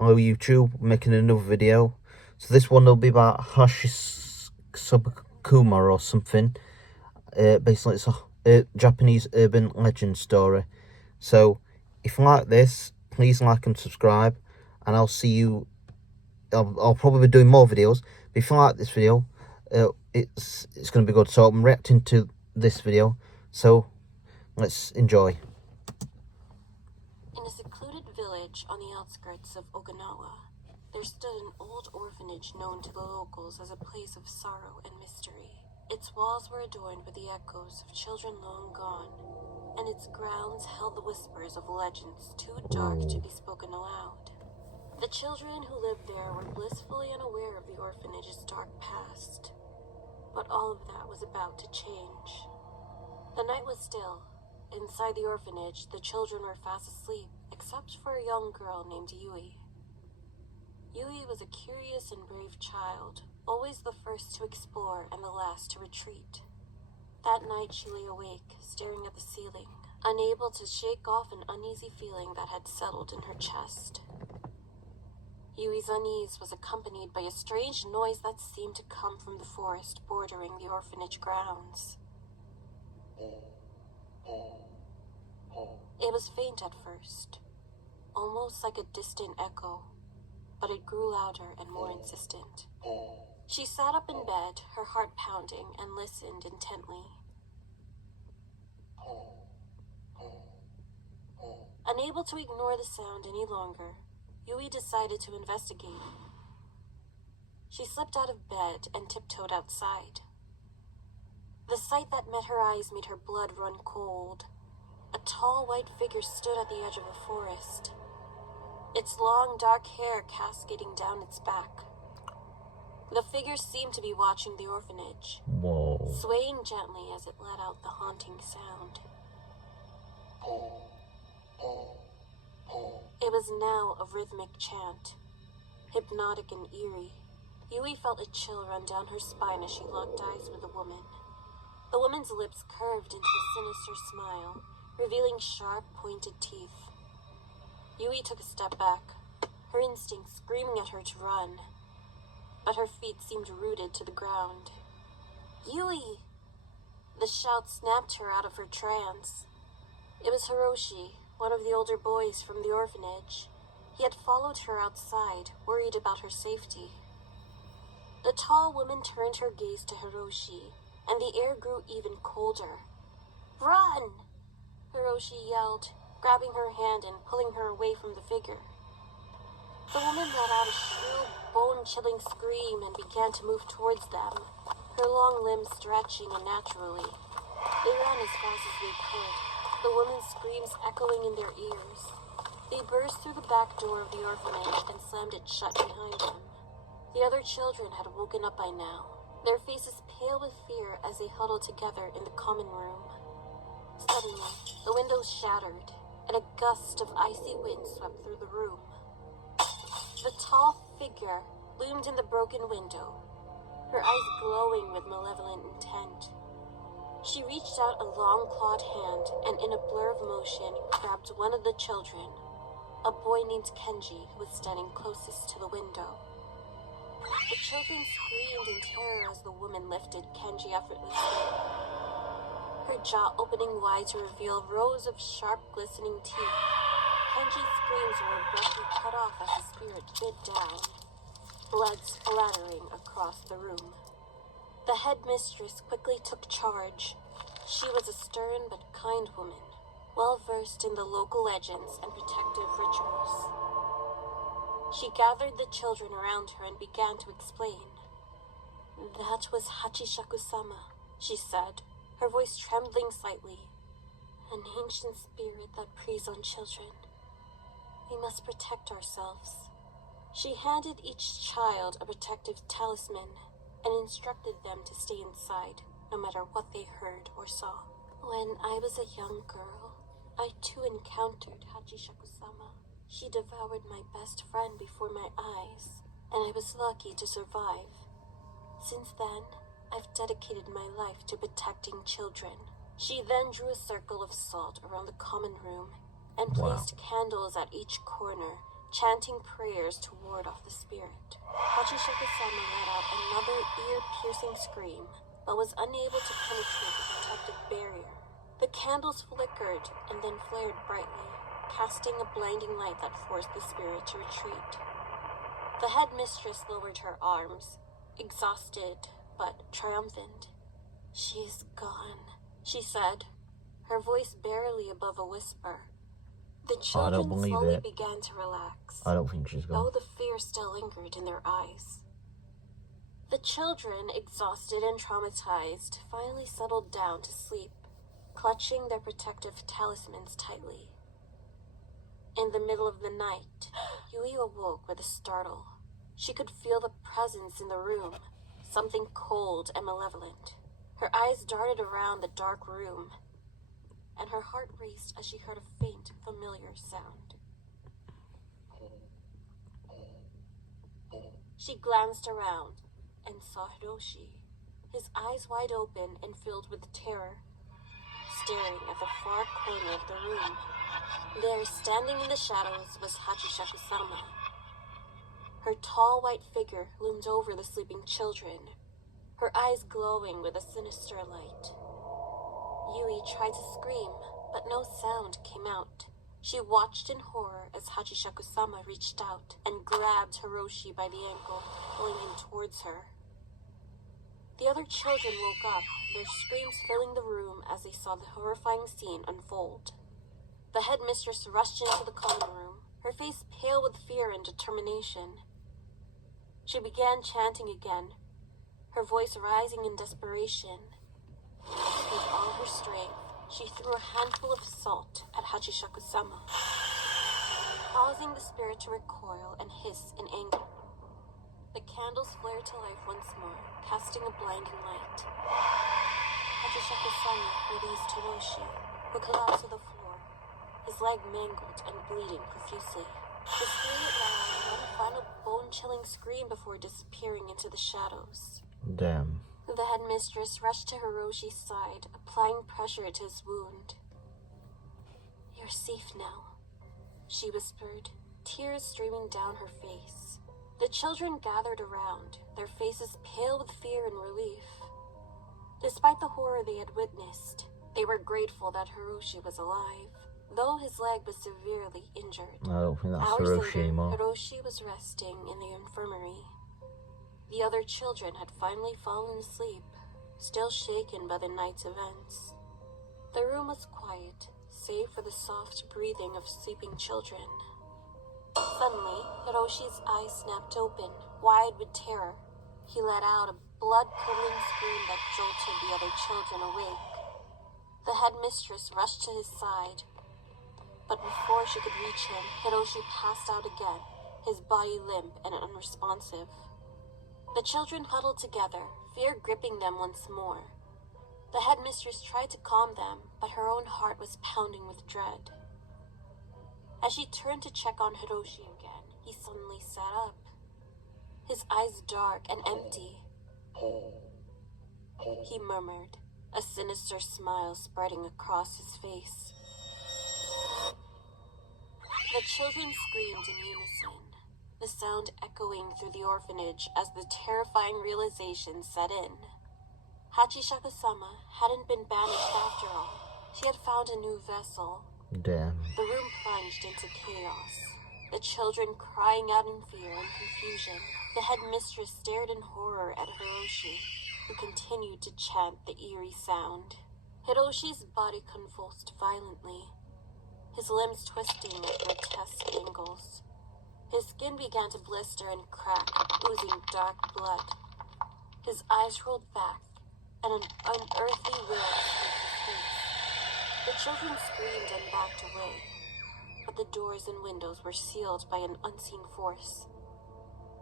Hello YouTube, making another video. So this one will be about HACHISHAKUSAMA or something. Basically it's a Japanese urban legend story. So if you like this, please like and subscribe, and I'll see you. I'll probably be doing more videos, but if you like this video, it's going to be good. So I'm reacting to this video, so let's enjoy. In a secluded village on the outskirts of Okinawa, there stood an old orphanage known to the locals as a place of sorrow and mystery. Its walls were adorned with the echoes of children long gone, and its grounds held the whispers of legends too dark to be spoken aloud. The children who lived there were blissfully unaware of the orphanage's dark past, but all of that was about to change. The night was still. Inside the orphanage, the children were fast asleep, except for a young girl named Yui. Yui was a curious and brave child, always the first to explore and the last to retreat. That night she lay awake, staring at the ceiling, unable to shake off an uneasy feeling that had settled in her chest. Yui's unease was accompanied by a strange noise that seemed to come from the forest bordering the orphanage grounds. It was faint at first, almost like a distant echo, but it grew louder and more insistent. She sat up in bed, her heart pounding, and listened intently. Unable to ignore the sound any longer, Yui decided to investigate. She slipped out of bed and tiptoed outside. The sight that met her eyes made her blood run cold. A tall white figure stood at the edge of a forest, its long dark hair cascading down its back. The figure seemed to be watching the orphanage, swaying gently as it let out the haunting sound. It was now a rhythmic chant, hypnotic and eerie. Yui felt a chill run down her spine as she locked eyes with the woman. The woman's lips curved into a sinister smile, revealing sharp, pointed teeth. Yui took a step back, her instinct screaming at her to run, but her feet seemed rooted to the ground. "Yui!" The shout snapped her out of her trance. It was Hiroshi, one of the older boys from the orphanage. He had followed her outside, worried about her safety. The tall woman turned her gaze to Hiroshi, and the air grew even colder. "Run!" Hiroshi yelled, grabbing her hand and pulling her away from the figure. The woman let out a shrill, bone-chilling scream and began to move towards them, her long limbs stretching unnaturally. They ran as fast as they could, the woman's screams echoing in their ears. They burst through the back door of the orphanage and slammed it shut behind them. The other children had woken up by now, their faces pale with fear as they huddled together in the common room. Suddenly, the windows shattered, and a gust of icy wind swept through the room. The tall figure loomed in the broken window, her eyes glowing with malevolent intent. She reached out a long clawed hand and in a blur of motion grabbed one of the children, a boy named Kenji who was standing closest to the window. The children screamed in terror as the woman lifted Kenji effortlessly, her jaw opening wide to reveal rows of sharp, glistening teeth. Kenji's screams were abruptly cut off as the spirit bit down, blood splattering across the room. The headmistress quickly took charge. She was a stern but kind woman, well versed in the local legends and protective rituals. She gathered the children around her and began to explain. "That was HACHISHAKUSAMA," she said, her voice trembling slightly. "An ancient spirit that preys on children. We must protect ourselves." She handed each child a protective talisman and instructed them to stay inside, no matter what they heard or saw. "When I was a young girl, I too encountered HACHISHAKUSAMA. She devoured my best friend before my eyes, and I was lucky to survive. Since then, I've dedicated my life to protecting children." She then drew a circle of salt around the common room and placed candles at each corner, chanting prayers to ward off the spirit. Hachishakusama let out another ear-piercing scream, but was unable to penetrate the protective barrier. The candles flickered and then flared brightly, casting a blinding light that forced the spirit to retreat. The headmistress lowered her arms, exhausted but triumphant. "She is gone," she said, her voice barely above a whisper. The children slowly began to relax. I don't think she's gone. Though the fear still lingered in their eyes. The children, exhausted and traumatized, finally settled down to sleep, clutching their protective talismans tightly. In the middle of the night, Yui awoke with a startle. She could feel the presence in the room, something cold and malevolent. Her eyes darted around the dark room, and her heart raced as she heard a faint, familiar sound. She glanced around and saw Hiroshi, his eyes wide open and filled with terror, staring at the far corner of the room. There, standing in the shadows, was Hachishakusama. Her tall white figure loomed over the sleeping children, her eyes glowing with a sinister light. Yui tried to scream, but no sound came out. She watched in horror as Hachishakusama reached out and grabbed Hiroshi by the ankle, pulling him towards her. The other children woke up, their screams filling the room as they saw the horrifying scene unfold. The headmistress rushed into the common room, her face pale with fear and determination. She began chanting again, her voice rising in desperation. With all her strength, she threw a handful of salt at Hachishakusama, causing the spirit to recoil and hiss in anger. The candles flared to life once more, casting a blinding light. Hachishakusama released Hiroshi, who collapsed to the floor, his leg mangled and bleeding profusely. The spirit let out one final bone-chilling scream before disappearing into the shadows. Damn. The headmistress rushed to Hiroshi's side, applying pressure to his wound. "You're safe now," she whispered, tears streaming down her face. The children gathered around, their faces pale with fear and relief. Despite the horror they had witnessed, they were grateful that Hiroshi was alive, though his leg was severely injured. I don't think that's Hours Hiroshi later, anymore. Hiroshi was resting in the infirmary. The other children had finally fallen asleep, still shaken by the night's events. The room was quiet, save for the soft breathing of sleeping children. Suddenly, Hiroshi's eyes snapped open, wide with terror. He let out a blood-curdling scream that jolted the other children awake. The headmistress rushed to his side, but before she could reach him, Hiroshi passed out again, his body limp and unresponsive. The children huddled together, fear gripping them once more. The headmistress tried to calm them, but her own heart was pounding with dread. As she turned to check on Hiroshi again, he suddenly sat up, his eyes dark and empty. He murmured, a sinister smile spreading across his face. The children screamed in unison, the sound echoing through the orphanage as the terrifying realization set in. Hachishakusama hadn't been banished after all. She had found a new vessel. Damn. The room plunged into chaos, the children crying out in fear and confusion. The headmistress stared in horror at Hiroshi, who continued to chant the eerie sound. Hiroshi's body convulsed violently, his limbs twisting at grotesque angles. His skin began to blister and crack, oozing dark blood. His eyes rolled back, and an unearthly wail escaped his face. The children screamed and backed away, but the doors and windows were sealed by an unseen force.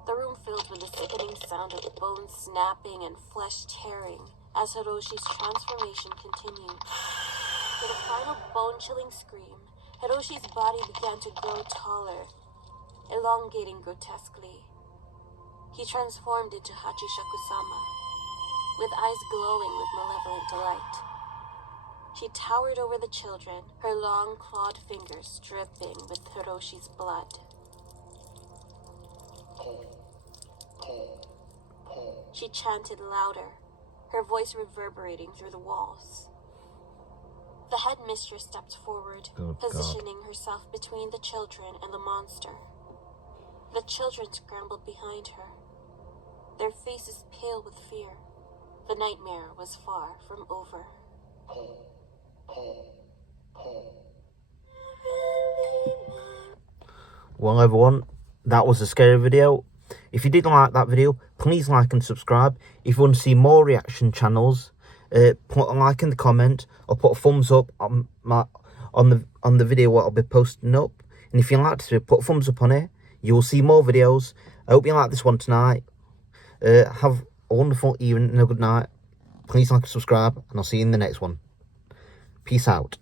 The room filled with the sickening sound of bones snapping and flesh tearing as Hiroshi's transformation continued. With a final bone-chilling scream, Hiroshi's body began to grow taller, elongating grotesquely. He transformed into Hachishakusama, with eyes glowing with malevolent delight. She towered over the children, her long clawed fingers dripping with Hiroshi's blood. She chanted louder, her voice reverberating through the walls. The headmistress stepped forward, positioning herself between the children and the monster. The children scrambled behind her, their faces pale with fear. The nightmare was far from over. Well, everyone, that was a scary video. If you did like that video, please like and subscribe. If you want to see more reaction channels, put a like in the comment or put a thumbs up on the video what I'll be posting up. And if you like to put a thumbs up on it, you will see more videos. I hope you like this one tonight. Have a wonderful evening and a good night. Please like and subscribe, and I'll see you in the next one. Peace out.